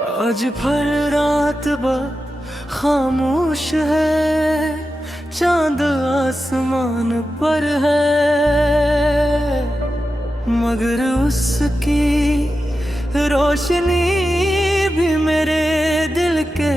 आज भर रात खामोश है, चांद आसमान पर है, मगर उसकी रोशनी भी मेरे दिल के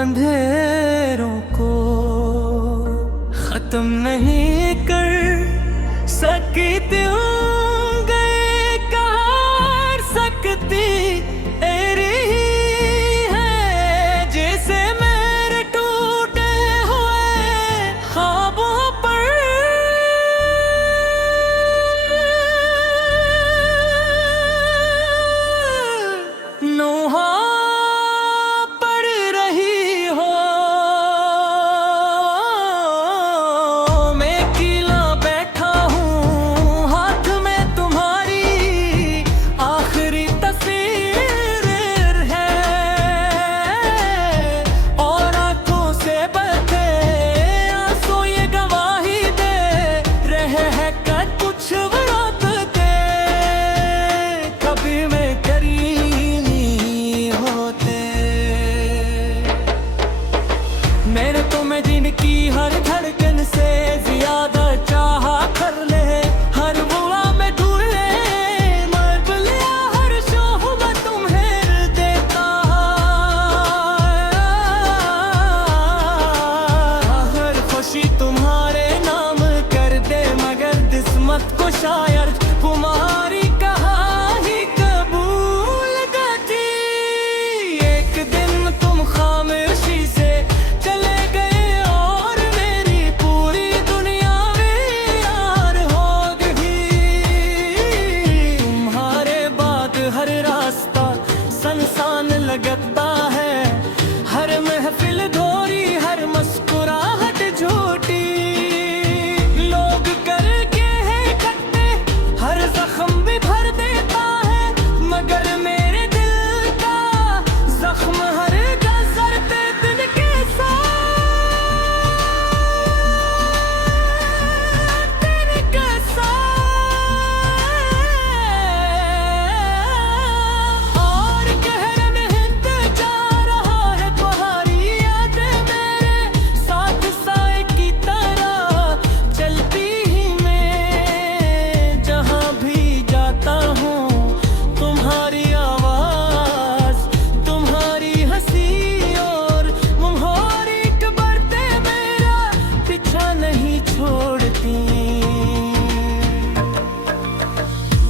अंधेरों को खत्म नहीं कर सकती। गए कर सकती जिनकी हर धड़कन से ज्यादा चाहा कर ले, हर बुआ में ढूंढ ले, मैं बुलिया हर शोह में तुम्हें देता, हर खुशी तुम्हारे नाम कर दे, मगर किस्मत को शायद तुम्हारी कहानी कबूल न थी। एक दिन तुम खामोशी से लगता है, हर महफिल धोरी, हर मुस्कुराहट झूठी, लोग करके है इकट्ठे, हर जख्म भी भर देता है, मगर मेरे दिल का जख्म हर गुजरते दिन के साथ, दिन के साथ, और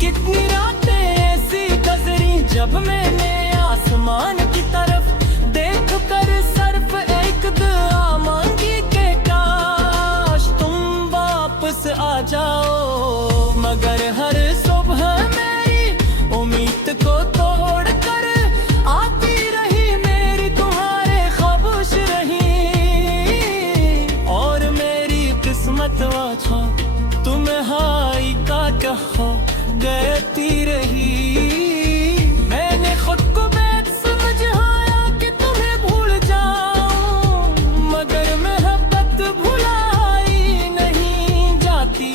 कितनी रातें ऐसी गुजरी जब मैंने आसमान की तरफ देख कर सिर्फ एक दुआ मांगी कि काश तुम वापस आ जाओ, मगर हर सुबह मेरी उम्मीद को तोड़ कर आती रही, मेरी तुम्हारे ख्वाबोश रही, और मेरी किस्मत वाछा तुम्हें हाई का कहा गती रही। मैंने खुद को बैठ समझाया कि तुम्हें भूल जाऊं, मगर मोहब्बत भुलाई नहीं जाती,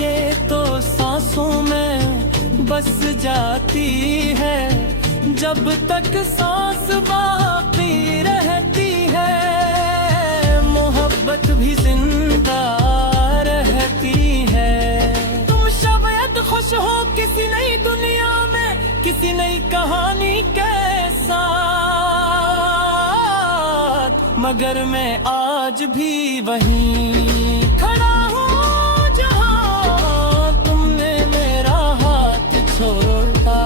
ये तो सांसों में बस जाती है, जब तक सांस बाकी रहती है, मोहब्बत भी जिंदा रहती है। खुश हो किसी नई दुनिया में, किसी नई कहानी के साथ, मगर मैं आज भी वहीं खड़ा हूँ जहाँ तुमने मेरा हाथ छोड़ा।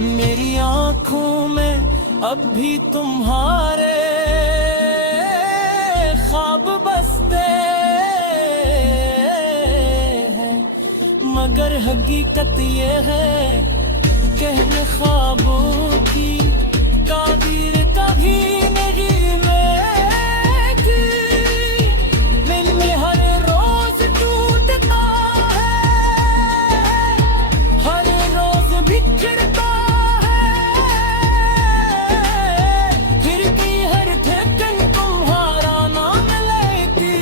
मेरी आँखों में अब भी तुम्हारे ख्वाब बसते, मगर हकीकत ये है कहने ख्वाबों की ताबीर कभी नहीं मैं की, दिल में हर रोज टूटता है, हर रोज बिखरता है, फिर भी हर धड़कन तुम्हारा नाम लेती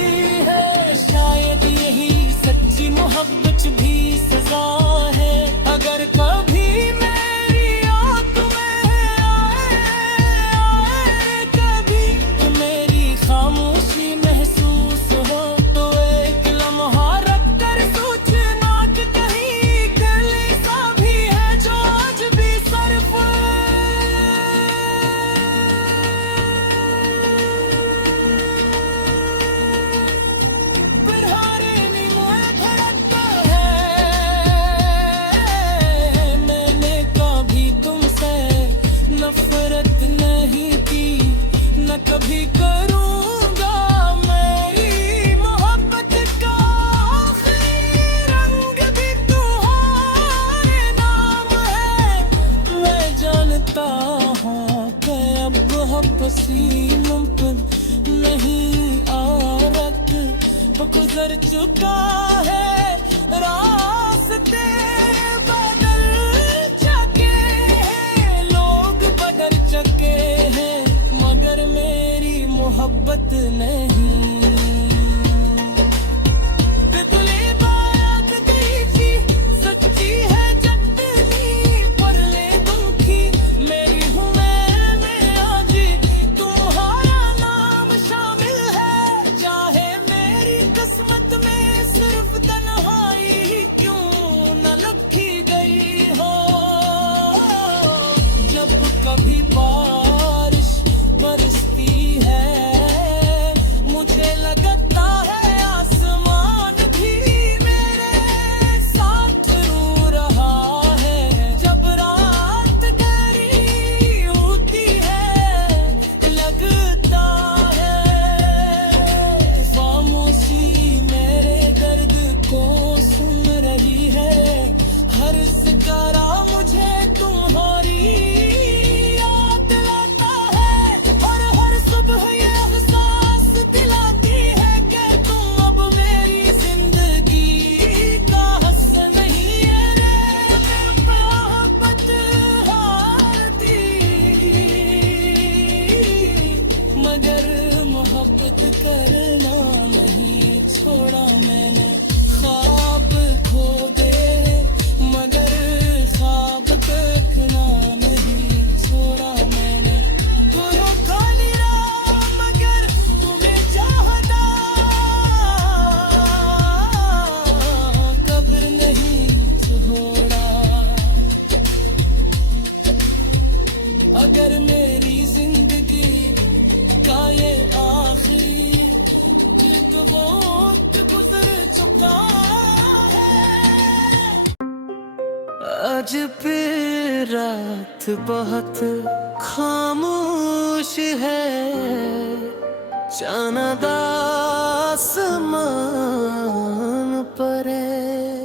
है, शायद यही सच्ची मोहब्बत भी सजा है, अगर कभी गुजर चुका है, रास्ते बदल चुके हैं, लोग बदल चुके हैं, मगर मेरी मोहब्बत नहीं। कभी बारिश बरसती है, मुझे लगता है आसमान भी मेरे साथ रो रहा है। जब रात गहरी होती है, लगता है खामोशी मेरे दर्द को सुन रही है। हर सितारा मुझे तुम्हारी मगर मोहब्बत करना नहीं छोड़ा मैंने। ख्वाब खो दे मगर ख्वाब देखना नहीं छोड़ा मैंने। गुरो खाली रहा मगर तुम्हें चाहता, कब्र नहीं छोड़ा। अगर मेरी जिंदगी का ये आखिरी वक्त गुजर चुका है। आज फिर रात बहुत खामोश है, चांद आसमान पर है,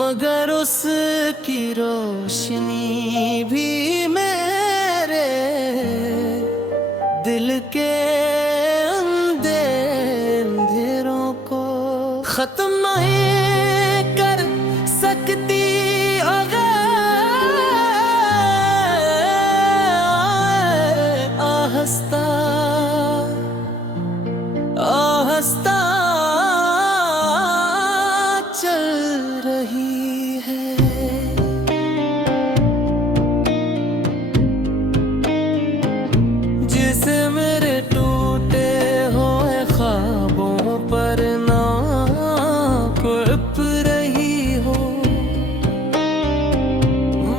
मगर उसकी रोशनी भी मेरे दिल के अंधेरों को खत्म नहीं कर सकती। आहिस्ता आहिस्ता चल रही है। जिसे मेरे टूटे हुए ख्वाबों पर ना कुप रही हो,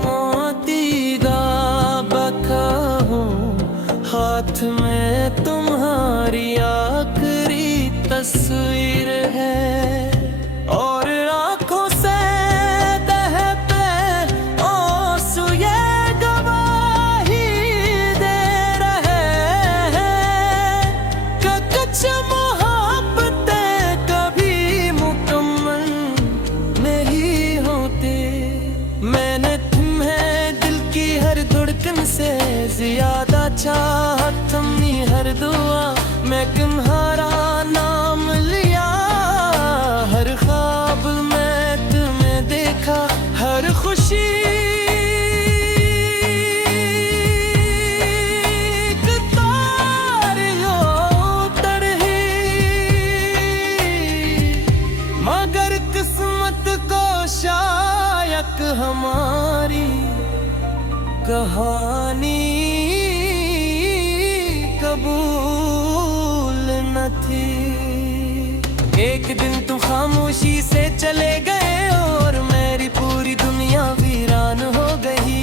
मोती दा बखा हो, हाथ में तुम्हारी आखिरी तस्वीर है, और आंखों से दह पे आंसू ये गवाही दे रहे हैं कि कुछ मोहब्बतें कभी मुकम्मल नहीं होती। मैंने तुम्हें दिल की हर धड़कन से ज्यादा चाहत, तुमने हर दुआ मैं तुम्हारा नाम लिया। हर ख्वाब में तुम्हें देखा, हर खुशी मगर किस्मत को शायद हमारी कहानी कबूल न थी। एक दिन तुम खामोशी से चले गए और मेरी पूरी दुनिया वीरान हो गई।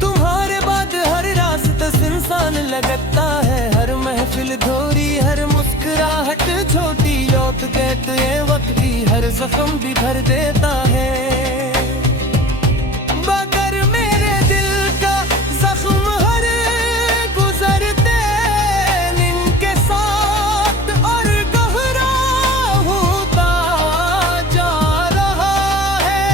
तुम्हारे बाद हर रास्ता इंसान लगता है, हर महफिल धोरी, हर मुस्कुराहट छोटी, लौट गए तो ये वक्त की हर जख्म भी भर देता है। मगर मेरे दिल का जख्म हर गुजरते दिन के साथ और गहरा होता जा रहा है।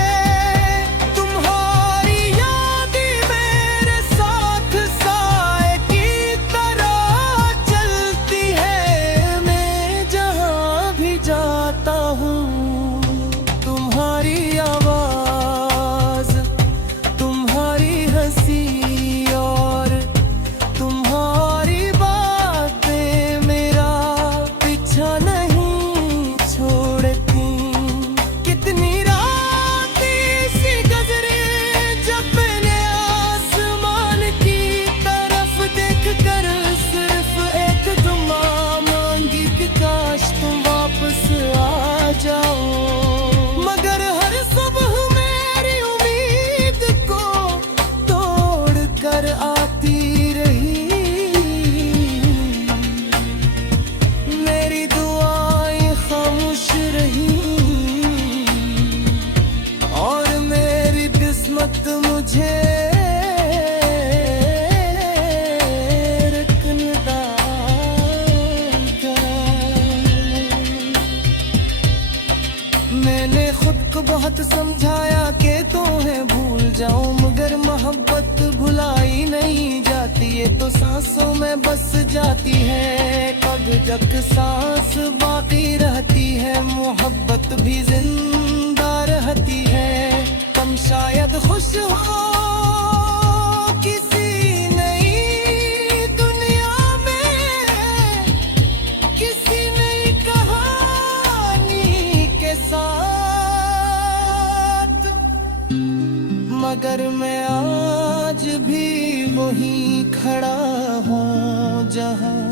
तुम्हारी यादें मेरे साथ साए की तरह चल मैंने खुद को बहुत समझाया कि तुम्हें भूल जाऊं, मगर मोहब्बत भुलाई नहीं जाती, ये तो सांसों में बस जाती है। कब जक सांस बाकी रहती है, मोहब्बत भी जिंदा रहती है। तुम शायद खुश हो किसी नई दुनिया में, किसी नई कहानी के साथ, मगर मैं आज भी वहीं खड़ा हूँ जहाँ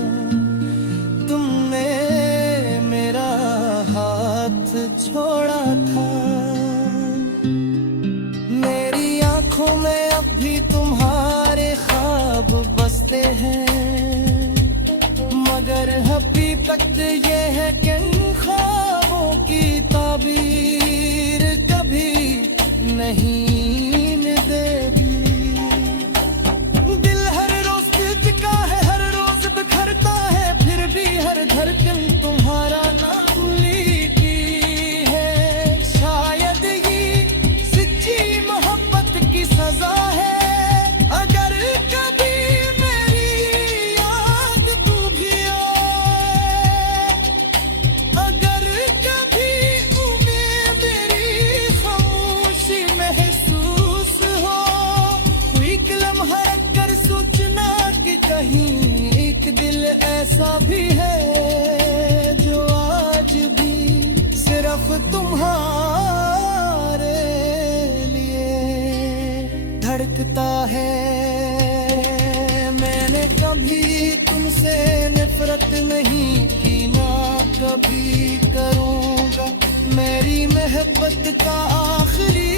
तुमने मेरा हाथ छोड़ा था। मेरी आंखों में अब भी तुम्हारे ख्वाब बसते हैं, मगर हकीकत ये है कि इन ख्वाबों की ताबीर कभी नहीं देगी। दिल हर रोज टूटता है, हर रोज बिखरता है, फिर भी हर धड़कन तुम्हारा नाम लेती है। शायद ये सच्ची मोहब्बत की सजा है, अगर कभी मेरी याद तू भी आए, अगर कभी तुम्हें मेरी खामोशी महसूस हो, कोई लम्हा रख कर सोचना कि कहीं एक दिल ऐसा भी है जो आज भी सिर्फ तुम्हारे लिए धड़कता है। मैंने कभी तुमसे नफरत नहीं की, ना कभी करूँगा। मेरी मोहब्बत का आखिरी